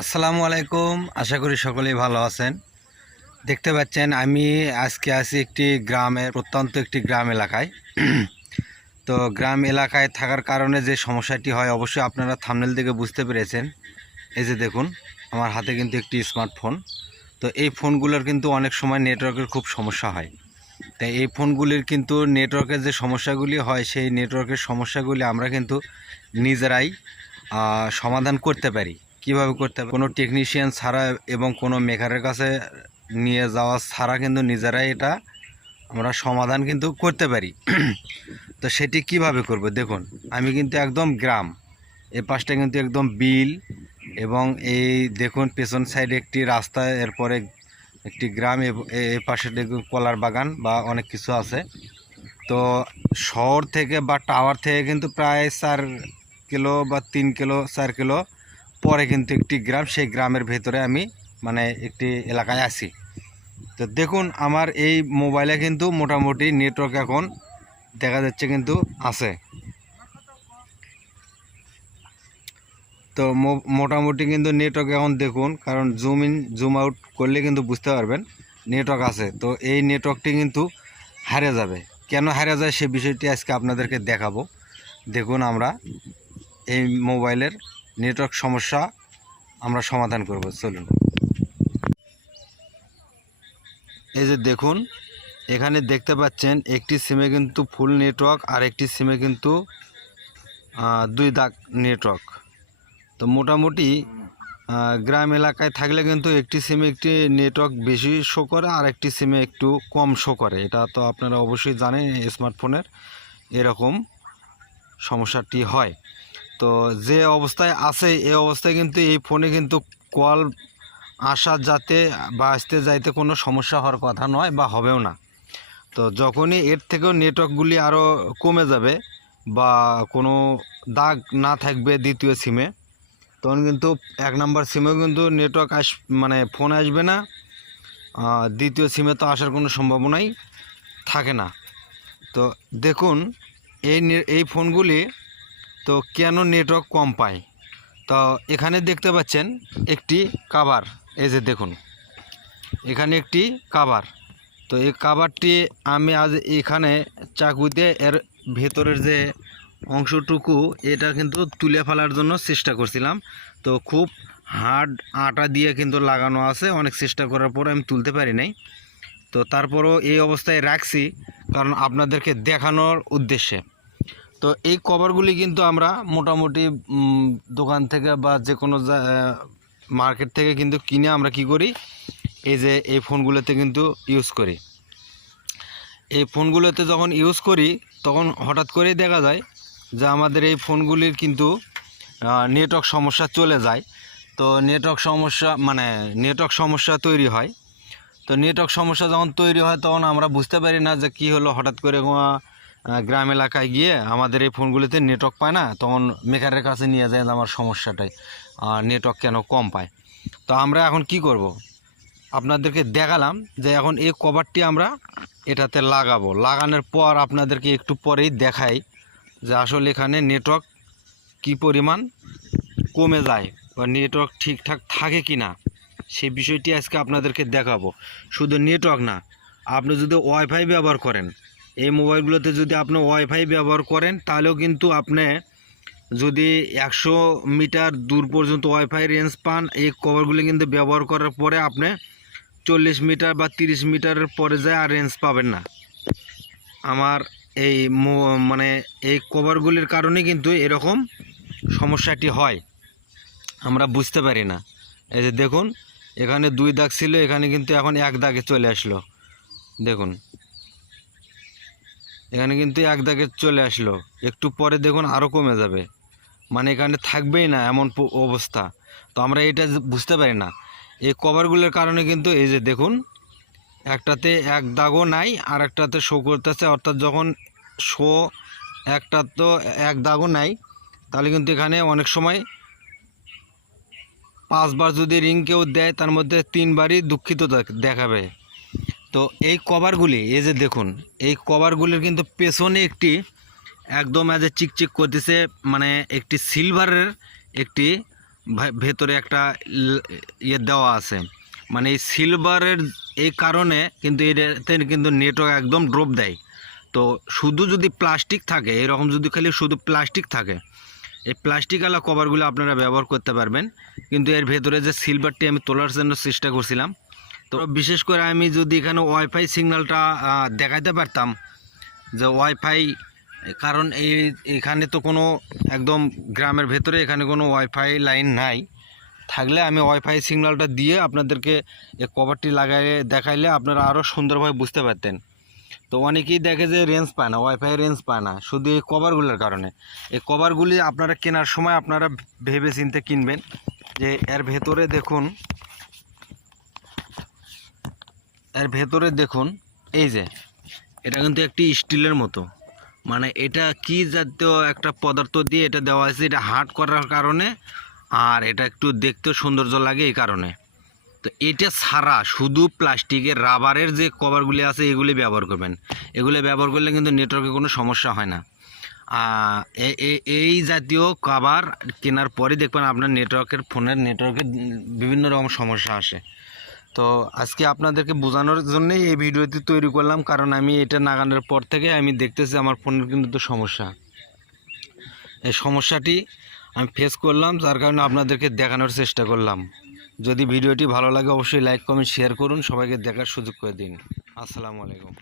আসসালামু আলাইকুম। আশা করি সকলেই ভালো আছেন। দেখতে পাচ্ছেন, আমি আজকে আছি একটি গ্রামের, প্রত্যন্ত একটি গ্রাম এলাকায়। তো গ্রাম এলাকায় থাকার কারণে যে সমস্যাটি হয়, অবশ্যই আপনারা থামনেল থেকে বুঝতে পেরেছেন। এই যে দেখুন, আমার হাতে কিন্তু একটি স্মার্টফোন তো এই ফোনগুলোর কিন্তু অনেক সময় নেটওয়ার্কের খুব সমস্যা হয়। তাই এই ফোনগুলির কিন্তু নেটওয়ার্কের যে সমস্যাগুলি হয়, সেই নেটওয়ার্কের সমস্যাগুলি আমরা কিন্তু নিজেরাই সমাধান করতে পারি। কীভাবে করতে হবে? কোনো টেকনিশিয়ান ছাড়া এবং কোনো মেকারের কাছে নিয়ে যাওয়া ছাড়া কিন্তু নিজেরাই এটা আমরা সমাধান কিন্তু করতে পারি। তো সেটি কীভাবে করব? দেখুন, আমি কিন্তু একদম গ্রাম। এ পাশটা কিন্তু একদম বিল এবং এই দেখুন পেছন সাইডে একটি রাস্তা, এরপরে একটি গ্রাম এ পাশে দেখুন কলার বাগান বা অনেক কিছু আছে। তো শহর থেকে বা টাওয়ার থেকে কিন্তু প্রায় চার কিলো বা তিন কিলো, চার কিলো পরে কিন্তু একটি গ্রাম, সেই গ্রামের ভেতরে আমি মানে একটি এলাকায় আছি। তো দেখুন, আমার এই মোবাইলে কিন্তু মোটামুটি নেটওয়ার্ক এখন দেখা যাচ্ছে কিন্তু আছে। তো মোটামুটি কিন্তু নেটওয়ার্ক এখন দেখুন, কারণ জুম ইন জুম আউট করলে কিন্তু বুঝতে পারবেন নেটওয়ার্ক আছে। তো এই নেটওয়ার্কটি কিন্তু হারিয়ে যাবে। কেন হারিয়ে যায় সে বিষয়টি আজকে আপনাদেরকে দেখাবো। দেখুন আমরা এই মোবাইলের নেটওয়ার্ক সমস্যা, আমরা সমাধান করব। চলুন। এই যে দেখুন, এখানে দেখতে পাচ্ছেন, একটি সিমে কিন্তু ফুল নেটওয়ার্ক আর একটি সিমে কিন্তু দুই দাগ নেটওয়ার্ক। তো মোটামুটি গ্রাম এলাকায় থাকলে কিন্তু একটি সিমে একটি নেটওয়ার্ক বেশি শো করে, আর একটি সিমে একটু কম শো করে। এটা তো আপনারা অবশ্যই জানেন, স্মার্টফোনের এরকম সমস্যাটি হয়। তো যে অবস্থায় আছে এই অবস্থায় কিন্তু এই ফোনে কিন্তু কল আসা যাতে বা আসতে যাইতে কোনো সমস্যা হওয়ার কথা নয় বা হবেও না। তো যখনই এর থেকেও নেটওয়ার্কগুলি আরও কমে যাবে বা কোনো দাগ না থাকবে দ্বিতীয় সিমে তখন কিন্তু এক নাম্বার সিমেও কিন্তু নেটওয়ার্ক আস মানে ফোন আসবে না। দ্বিতীয় সিমে তো আসার কোনো সম্ভাবনাই থাকে না। তো দেখুন, এই এই ফোনগুলি তো কেন নেটওয়ার্ক কম পায়? তো এখানে দেখতে পাচ্ছেন একটি কাবার এই যে দেখুন। এখানে একটি কাবার তো এই কাভারটি আমি আজ এখানে চাকুতে এর ভেতরের যে অংশটুকু, এটা কিন্তু তুলে ফেলার জন্য চেষ্টা করছিলাম। তো খুব হার্ড আটা দিয়ে কিন্তু লাগানো আছে, অনেক চেষ্টা করার পর আমি তুলতে পারি নাই। তো তারপরও এই অবস্থায় রাখছি, কারণ আপনাদেরকে দেখানোর উদ্দেশ্যে। তো এই কভারগুলি কিন্তু আমরা মোটামুটি দোকান থেকে বা যে কোনো মার্কেট থেকে কিন্তু কিনে আমরা কি করি? এই যে এই ফোনগুলোতে কিন্তু ইউজ করি। এই ফোনগুলোতে যখন ইউজ করি, তখন হঠাৎ করেই দেখা যায় যে আমাদের এই ফোনগুলির কিন্তু নেটওয়ার্ক সমস্যা চলে যায়। তো নেটওয়ার্ক সমস্যা মানে নেটওয়ার্ক সমস্যা তৈরি হয়। তো নেটওয়ার্ক সমস্যা যখন তৈরি হয়, তখন আমরা বুঝতে পারি না যে কী হলো, হঠাৎ করে গ্রাম এলাকায় গিয়ে আমাদের এই ফোনগুলিতে নেটওয়ার্ক পায় না, তখন মেকারের কাছে নিয়ে যায় আমার সমস্যাটাই, আর নেটওয়ার্ক কেন কম পায়। তো আমরা এখন কি করব? আপনাদেরকে দেখালাম যে এখন এই কভারটি আমরা এটাতে লাগাবো। লাগানোর পর আপনাদেরকে একটু পরেই দেখাই যে আসলে এখানে নেটওয়ার্ক কি পরিমাণ কমে যায়, বা নেটওয়ার্ক ঠিকঠাক থাকে কি না সেই বিষয়টি আজকে আপনাদেরকে দেখাবো। শুধু নেটওয়ার্ক না, আপনি যদি ওয়াইফাই ব্যবহার করেন এই মোবাইলগুলোতে যদি আপনি ওয়াইফাই ব্যবহার করেন, তাহলেও কিন্তু আপনি যদি একশো মিটার দূর পর্যন্ত ওয়াইফাই রেঞ্জ পান, এই কভারগুলি কিন্তু ব্যবহার করার পরে আপনি চল্লিশ মিটার বা তিরিশ মিটারের পরে যায় আর রেঞ্জ পাবেন না। আমার এই মানে এই কভারগুলির কারণে কিন্তু এরকম সমস্যাটি হয়। আমরা বুঝতে পারি না। এই যে দেখুন, এখানে দুই দাগ ছিল, এখানে কিন্তু এখন এক দাগে চলে আসলো। দেখুন। এখানে কিন্তু এক দাগে চলে আসলো। একটু পরে দেখুন আরও কমে যাবে। মানে এখানে থাকবেই না এমন অবস্থা। তো আমরা এটা বুঝতে পারি না। এই কভারগুলোর কারণে কিন্তু এই যে দেখুন, একটাতে এক দাগও নাই আর একটাতে শো করতেছে। অর্থাৎ যখন শো একটা তো এক দাগও নাই, তাহলে কিন্তু এখানে অনেক সময় পাঁচবার যদি রিং কেউ দেয়, তার মধ্যে তিনবারই দুঃখিত দেখাবে। তো এই কভারগুলি, এই যে দেখুন, এই কভারগুলির কিন্তু পেছনে একটি একদম এজ চিকচিক করতেছে মানে একটি সিলভারের একটি ভেতরে একটা ইয়ে দেওয়া আছে। মানে এই সিলভারের এই কারণে কিন্তু এটাতে কিন্তু নেটওয়ার্ক একদম ড্রপ দেয়। তো শুধু যদি প্লাস্টিক থাকে, এরকম যদি খালি শুধু প্লাস্টিক থাকে, এই প্লাস্টিকওয়ালা কভারগুলো আপনারা ব্যবহার করতে পারবেন। কিন্তু এর ভেতরে যে সিলভারটি আমি তোলার জন্য চেষ্টা করছিলাম তো বিশেষ করে আমি যদি এখানে ওয়াইফাই সিগন্যালটা দেখাতে পারতাম, যে ওয়াইফাই কারণ এই, এখানে তো কোনো একদম গ্রামের ভেতরে এখানে কোনো ওয়াইফাই লাইন নাই। থাকলে আমি ওয়াইফাই সিগন্যালটা দিয়ে আপনাদেরকে কভারটি লাগাইলে দেখাইলে আপনারা আরও সুন্দরভাবে বুঝতে পারতেন। তো অনেকেই দেখে যে রেঞ্জ পায় না ওয়াইফাই রেঞ্জ পায় না, শুধু এই কভারগুলোর কারণে। এই কভারগুলি আপনারা কেনার সময় আপনারা ভেবে চিনতে কিনবেন, যে এর ভেতরে দেখুন এর ভেতরে দেখুন, এই যে, এটা কিন্তু একটি স্টিলের মতো। মানে এটা কি জাতীয় একটা পদার্থ দিয়ে এটা দেওয়া আছে এটা হার্ড করার কারণে, আর এটা একটু দেখতে সৌন্দর্য লাগে এই কারণে। তো এটা ছাড়া শুধু প্লাস্টিকের, রাবারের যে কভারগুলি আছে, এগুলি ব্যবহার করবেন। এগুলি ব্যবহার করলে কিন্তু নেটওয়ার্কে কোনো সমস্যা হয় না। এই জাতীয় কভার কেনার পরে দেখবেন আপনার নেটওয়ার্কের, ফোনের নেটওয়ার্কের বিভিন্ন রকম সমস্যা আসে। তো আজকে আপনাদেরকে বোঝানোর জন্যই এই ভিডিওটি তৈরি করলাম, কারণ আমি এটা নাগানোর পর থেকে আমি দেখতেছি আমার ফোনের কিন্তু তো সমস্যা। এই সমস্যাটি আমি ফেস করলাম, যার কারণে আপনাদেরকে দেখানোর চেষ্টা করলাম। যদি ভিডিওটি ভালো লাগে, অবশ্যই লাইক কমেন্ট শেয়ার করুন। সবাইকে দেখার সুযোগ করে দিন। আসসালামু আলাইকুম।